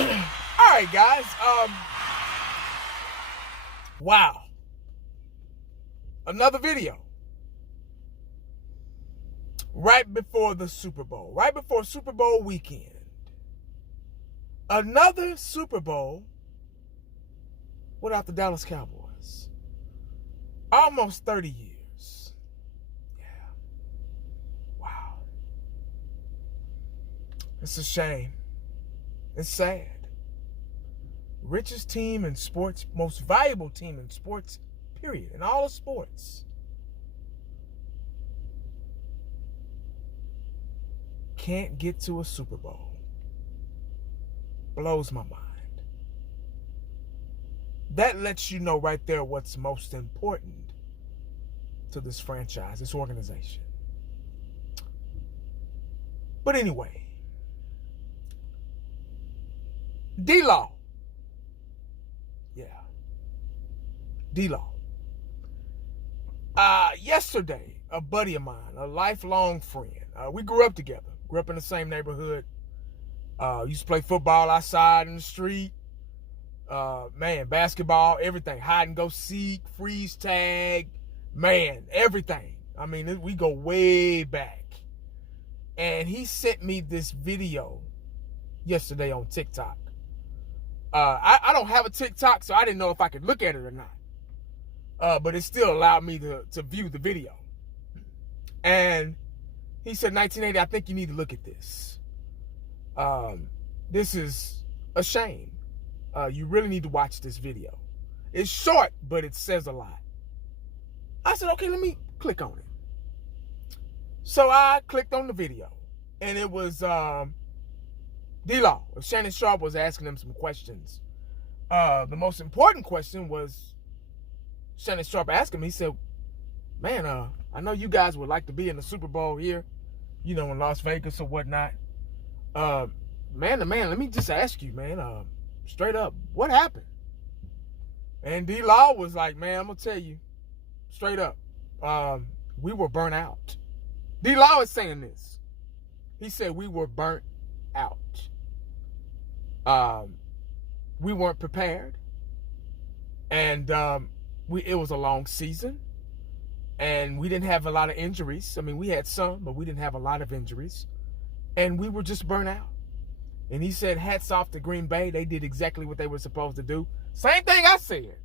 All right, guys. Wow. Another video. Right before the Super Bowl. Right before Super Bowl weekend. Another Super Bowl without the Dallas Cowboys. Almost 30 years. Yeah. Wow. It's a shame. It's sad. Richest team in sports, most valuable team in sports, period. In all of sports. Can't get to a Super Bowl. Blows my mind. That lets you know right there what's most important to this franchise, this organization. But anyway, D-Law. Yeah. D-Law. Yesterday, a buddy of mine, a lifelong friend, we grew up together, grew up in the same neighborhood, used to play football outside in the street, basketball, everything, hide and go seek, freeze tag, everything. I mean, we go way back. And he sent me this video yesterday on TikTok. I don't have a TikTok, so I didn't know if I could look at it or not. But it still allowed me to view the video. And he said, 1980, I think you need to look at this. This is a shame. You really need to watch this video. It's short, but it says a lot. I said, okay, let me click on it. So I clicked on the video. And it was D-Law. Shannon Sharpe was asking him some questions. The most important question was Shannon Sharpe asked him, he said, man, I know you guys would like to be in the Super Bowl here, in Las Vegas or whatnot. Man to man, let me just ask you, man, straight up, what happened? And D-Law was like, man, I'm going to tell you straight up, we were burnt out. D-Law is saying this. He said we were burnt out. We weren't prepared. And it was a long season. And we didn't have a lot of injuries. I mean, we had some, but we didn't have a lot of injuries. And we were just burnt out. And he said, hats off to Green Bay. They did exactly what they were supposed to do. Same thing I said.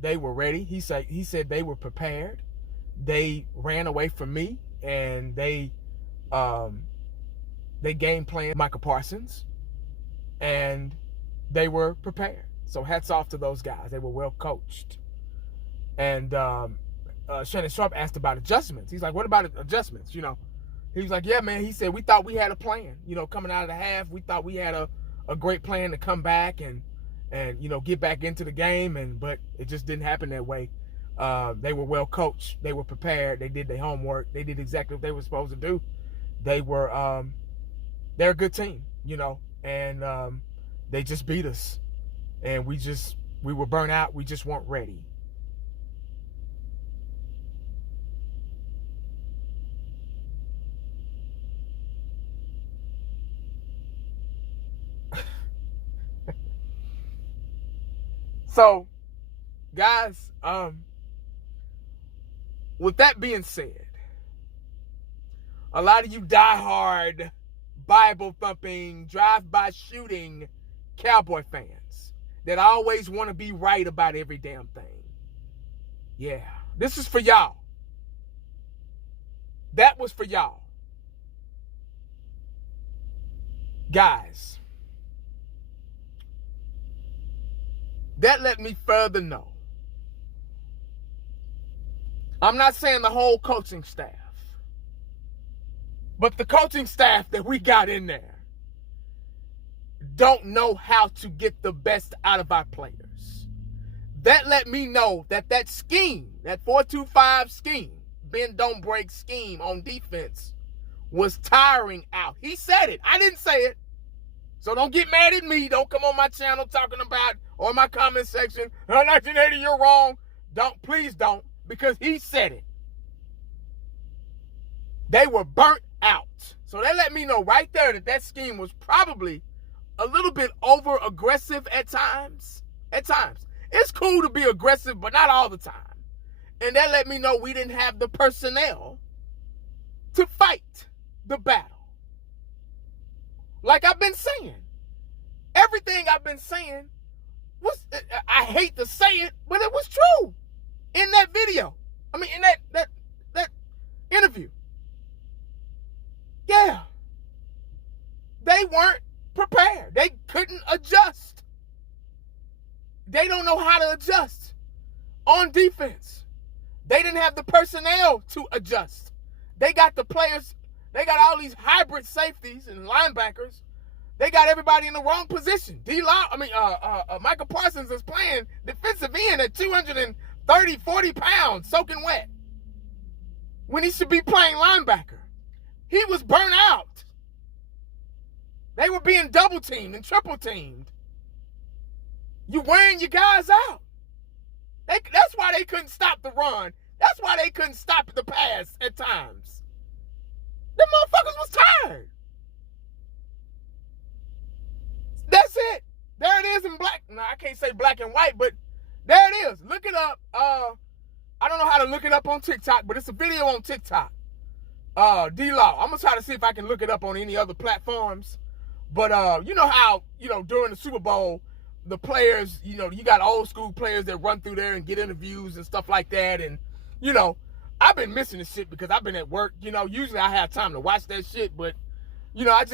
They were ready. He said they were prepared. They ran away from me. And they game planned Micah Parsons. And they were prepared. So hats off to those guys. They were well coached. And Shannon Sharpe asked about adjustments. He's like, what about adjustments? He was like, yeah, man. He said, we thought we had a plan. Coming out of the half, we thought we had a great plan to come back and get back into the game. But it just didn't happen that way. They were well coached. They were prepared. They did their homework. They did exactly what they were supposed to do. They're a good team, and they just beat us. And we were burnt out. We just weren't ready. So, guys, with that being said, a lot of you diehard, Bible-thumping, drive-by shooting Cowboy fans that always want to be right about every damn thing. Yeah, this is for y'all. That was for y'all. Guys, that let me further know. I'm not saying the whole coaching staff, but the coaching staff that we got in there don't know how to get the best out of our players. That let me know that scheme, that 4-2-5 scheme, bend don't break scheme on defense was tiring out. He said it. I didn't say it. So don't get mad at me. Don't come on my channel talking about, or my comment section, 1980, you're wrong. Please don't, because he said it. They were burnt out. So they let me know right there that scheme was probably a little bit over aggressive at times. At times. It's cool to be aggressive, but not all the time. And that let me know we didn't have the personnel to fight the battle. Like I've been saying. Everything I've been saying was, I hate to say it, but it was true in that video. I mean, in that interview. Yeah. They weren't prepared. They couldn't adjust. They don't know how to adjust on defense. They didn't have the personnel to adjust. They got the players, they got all these hybrid safeties and linebackers. They got everybody in the wrong position. Michael Parsons is playing defensive end at 230, 40 pounds, soaking wet, when he should be playing linebacker. He was burnt out. They were being double teamed and triple teamed. You wearing your guys out. That's why they couldn't stop the run. That's why they couldn't stop the pass at times. The motherfuckers was tired. That's it. There it is in black. No, I can't say black and white, but there it is. Look it up. I don't know how to look it up on TikTok, but it's a video on TikTok. D-Law. I'm going to try to see if I can look it up on any other platforms. But you know how, during the Super Bowl, the players, you got old school players that run through there and get interviews and stuff like that. And, I've been missing this shit because I've been at work. Usually I have time to watch that shit, but, I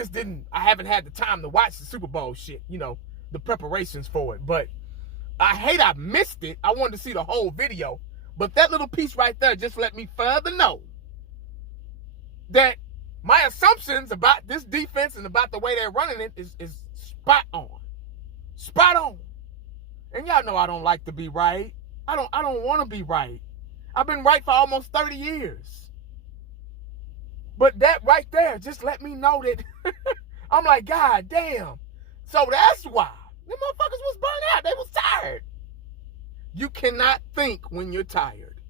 haven't had the time to watch the Super Bowl shit, the preparations for it. But I hate I missed it. I wanted to see the whole video. But that little piece right there just let me further know that my assumptions about this defense and about the way they're running it is spot on. Spot on. And y'all know I don't like to be right. I don't want to be right. I've been right for almost 30 years. But that right there just let me know that I'm like, God damn. So that's why the motherfuckers was burnt out. They was tired. You cannot think when you're tired.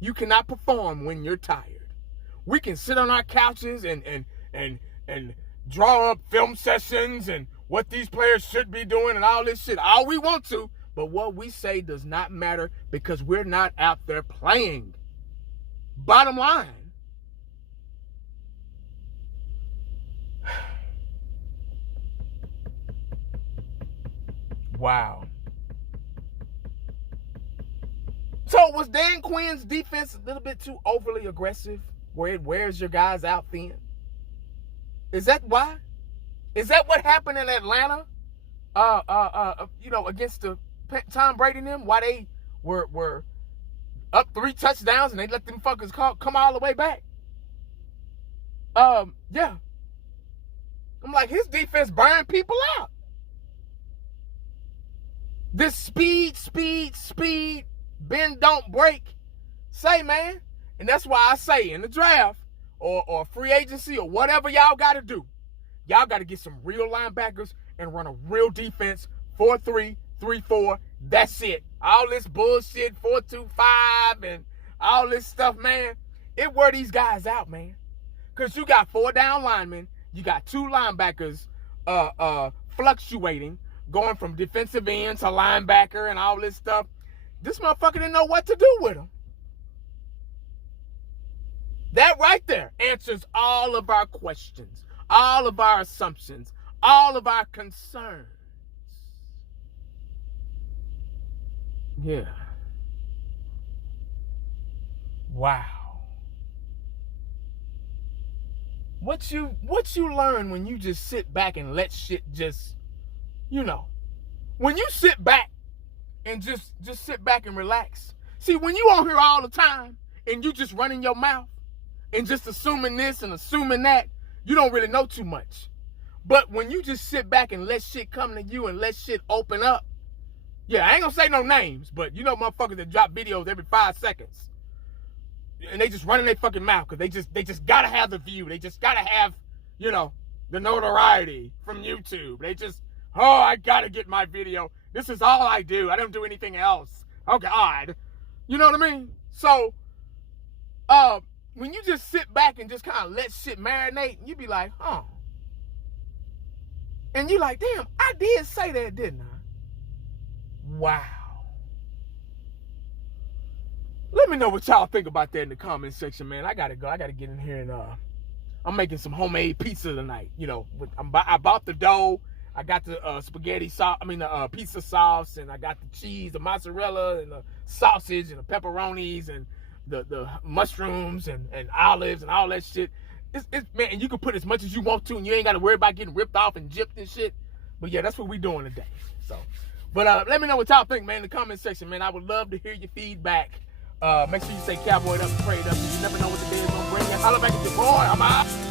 You cannot perform when you're tired. We can sit on our couches and draw up film sessions and what these players should be doing and all this shit all we want to, but what we say does not matter because we're not out there playing. Bottom line. Wow. So was Dan Quinn's defense a little bit too overly aggressive, where it wears your guys out thin? Is that why? Is that what happened in Atlanta? Against the Tom Brady and them, why they were up 3 touchdowns and they let them fuckers come all the way back? Yeah. I'm like, his defense burned people out. This speed, bend, don't break. Say, man. And that's why I say in the draft or free agency or whatever y'all got to do, y'all got to get some real linebackers and run a real defense, 4-3, 3-4. That's it. All this bullshit, 4-2-5 and all this stuff, man, it wear these guys out, man. Because you got 4 down linemen, you got 2 linebackers fluctuating, going from defensive end to linebacker and all this stuff. This motherfucker didn't know what to do with him. That right there answers all of our questions, all of our assumptions, all of our concerns. Yeah. Wow. What you learn when you just sit back and let shit just, when you sit back and just sit back and relax. See, when you on here all the time and you just running your mouth and just assuming this and assuming that, you don't really know too much. But when you just sit back and let shit come to you and let shit open up, yeah, I ain't gonna say no names, but motherfuckers that drop videos every 5 seconds. And they just running their fucking mouth because they just gotta have the view. They just gotta have, the notoriety from YouTube. They just, I gotta get my video. This is all I do. I don't do anything else. Oh, God. You know what I mean? So, when you just sit back and just kind of let shit marinate, you be like, And you like, damn, I did say that, didn't I? Wow. Let me know what y'all think about that in the comment section, man. I gotta go. I gotta get in here and I'm making some homemade pizza tonight. You know, I bought the dough. I got the spaghetti sauce. I mean the pizza sauce, and I got the cheese, the mozzarella, and the sausage, and the pepperonis, and the mushrooms, and olives, and all that shit. It's man, and you can put as much as you want to, and you ain't got to worry about getting ripped off and gypped and shit. But yeah, that's what we doing today. So, but let me know what y'all think, man, in the comment section, man. I would love to hear your feedback. Make sure you say cowboy up and pray it up. You never know what the day is gonna bring you. Holla back at your boy. I'm out.